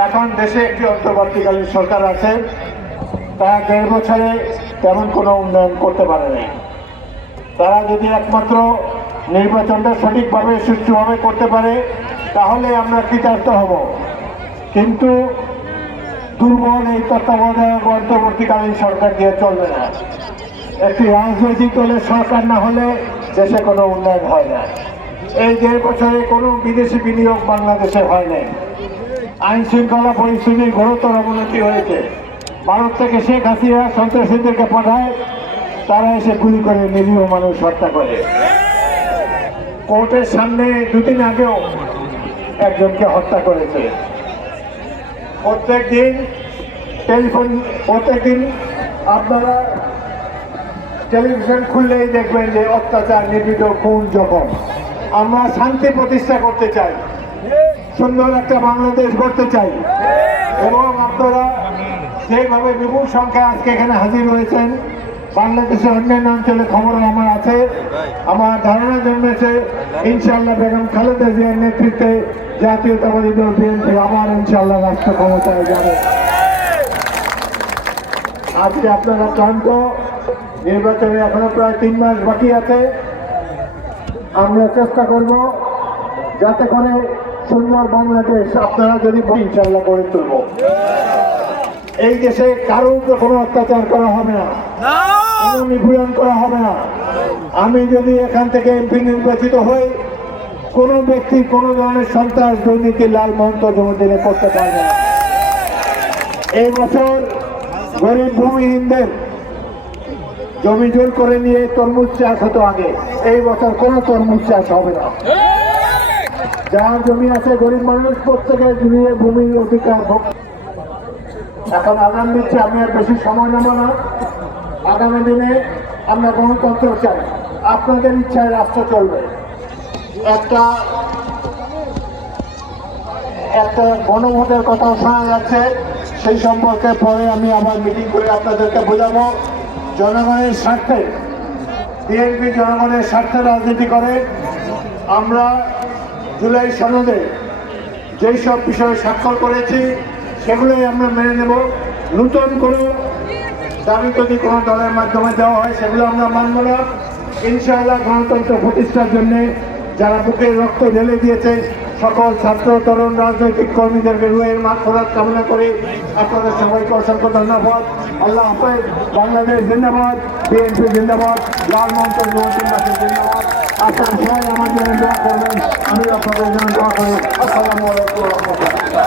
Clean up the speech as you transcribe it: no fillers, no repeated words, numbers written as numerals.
এখন দেশে একটি অন্তর্বর্তীকালীন সরকার আছে, তারা 1.5 বছরে তেমন কোনো উন্নয়ন করতে পারেনি। তারা যদি একমাত্র নির্বাচনটা সঠিকভাবে সুষ্ঠুভাবে করতে পারে তাহলে আমরা কৃতার্থ হব। কিন্তু দুর্বল এই তত্ত্বাবধায়ক অন্তর্বর্তীকালীন সরকার দিয়ে চলবে না। একটি রাজনৈতিক দলের সরকার না হলে দেশে কোনো উন্নয়ন হয় না। এই 1.5 বছরে কোনো বিদেশি বিনিয়োগ বাংলাদেশে হয় নাই। আইন শৃঙ্খলা পরিস্থিতির ঘোরতর অবনতি হয়েছে। ভারত থেকে শেখ হাসিনা সন্ত্রাসীদেরকে পাঠায়, তারা এসে গুলি করে নিরীহ মানুষ হত্যা করে। কোর্টের সামনে 2 দিন আগেও একজনকে হত্যা করেছে। প্রত্যেকদিন আপনারা টেলিভিশন খুললেই দেখবেন যে অত্যাচার, নিপীড়ন, খুন, জখম। আমরা শান্তি প্রতিষ্ঠা করতে চাই, সুন্দর একটা বাংলাদেশ গড়তে চাই, এবং আপনারা যেভাবে বিপুল সংখ্যা আজকে এখানে হাজির হয়েছেন, বাংলাদেশের অন্যান্য অঞ্চলে খবর আমার আছে, আমার ধারণা জন্মেছে ইনশাআল্লাহ বেগম খালেদা জিয়ার নেতৃত্বে জাতীয়তাবাদী দল বিএনপি আবার ইনশাআল্লাহ রাষ্ট্র ক্ষমতায় যাবে। আজকে আপনারা ক্লান্ত, নির্বাচনে এখনো প্রায় 3 মাস বাকি আছে। আমরা চেষ্টা করব যাতে করে সুন্দর বাংলাদেশ আপনারা যদি ইনশাআল্লাহ গড়ে তুলব। এই দেশে কারো উপর কোনো অত্যাচার করা হবে না, কোনো নিপীড়ন করা হবে না। আমি যদি এখান থেকে এমপি নির্বাচিত হই, কোনো ব্যক্তি কোনো ধরনের সন্ত্রাস, দুর্নীতি, লাল মন্ত্র জমিদিনে করতে পারবে না। এই বছর গরিব ভূমিহীনদের জমি জোর করে নিয়ে তরমুজ চাষ হতো আগে, এই বছর কোনো তরমুজ চাষ হবে না। যার জমি আছে গরিব মানুষ প্রত্যেকের নিয়ে ভূমির অধিকার ভোগ। এখন আগাম দিচ্ছি, আমি আর বেশি সময় নেব না। আগামী দিনে আমরা গণতন্ত্র চাই, আপনাদের ইচ্ছায় রাষ্ট্র চলবে। একটা গণভোটের কথাও শোনা যাচ্ছে, সেই সম্পর্কে পরে আমি আবার মিটিং করে আপনাদেরকে বোঝাবো। জনগণের স্বার্থে বিএনপি জনগণের স্বার্থে রাজনীতি করে। আমরা জুলাই সনদে যেই সব বিষয়ে স্বাক্ষর করেছি সেগুলোই আমরা মেনে নেব। নতুন কোনো দাবি যদি কোনো দলের মাধ্যমে দেওয়া হয় সেগুলো আমরা মানব না। ইনশাআল্লাহ গণতন্ত্র প্রতিষ্ঠার জন্য যারা বুকে রক্ত ঢেলে দিয়েছে সকল ছাত্র, তরুণ, রাজনৈতিক কর্মীদেরকে রুহের মাগফিরাত কামনা করে আপনাদের সবাইকে অসংখ্য ধন্যবাদ। আল্লাহ হাফেজ। বাংলাদেশ জিন্দাবাদ, বিএনপি জিন্দাবাদ, লাল মন্ত্র জিন্দাবাদ। আপনারা সবাই আমার জন্য দোয়া করবেন, আমি আপনাদের জন্য দোয়া করি। আসসালামু আলাইকুম ওয়া রাহমাতুল্লাহ।